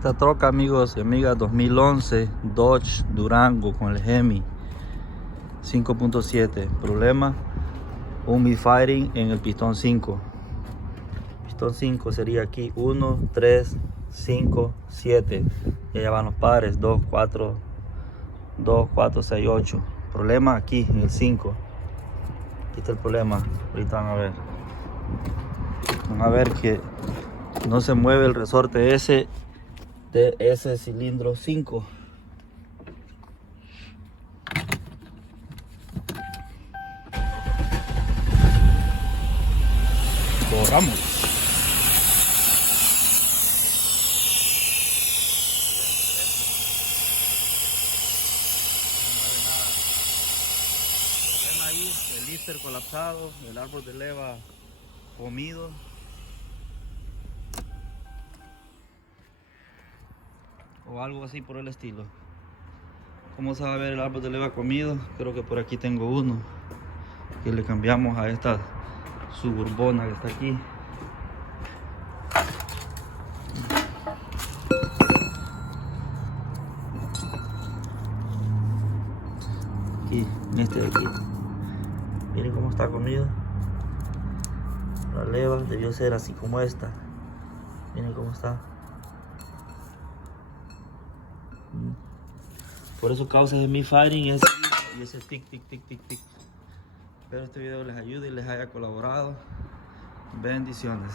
Esta troca, amigos y amigas, 2011 Dodge Durango con el Hemi 5.7. Problema, un misfiring en el pistón 5. Pistón 5 sería aquí 1, 3, 5, 7. Y allá van los pares 2, 4, 6, 8. Problema aquí en el 5. Aquí está el problema. Ahorita van a ver. Van a ver que no se mueve el resorte ese de ese cilindro 5. Borramos. Problema ahí, el lifter colapsado, el árbol de leva comido. O algo así por el estilo. ¿Cómo se va a ver el árbol de leva comido? Creo que por aquí tengo uno que le cambiamos a esta suburbana que está aquí. Aquí, en este de aquí. Miren cómo está comido. La leva debió ser así como esta. Miren cómo está. Por eso causa ese misfiring y ese tic, tic, tic, tic, tic. Espero este video les ayude y les haya colaborado. Bendiciones.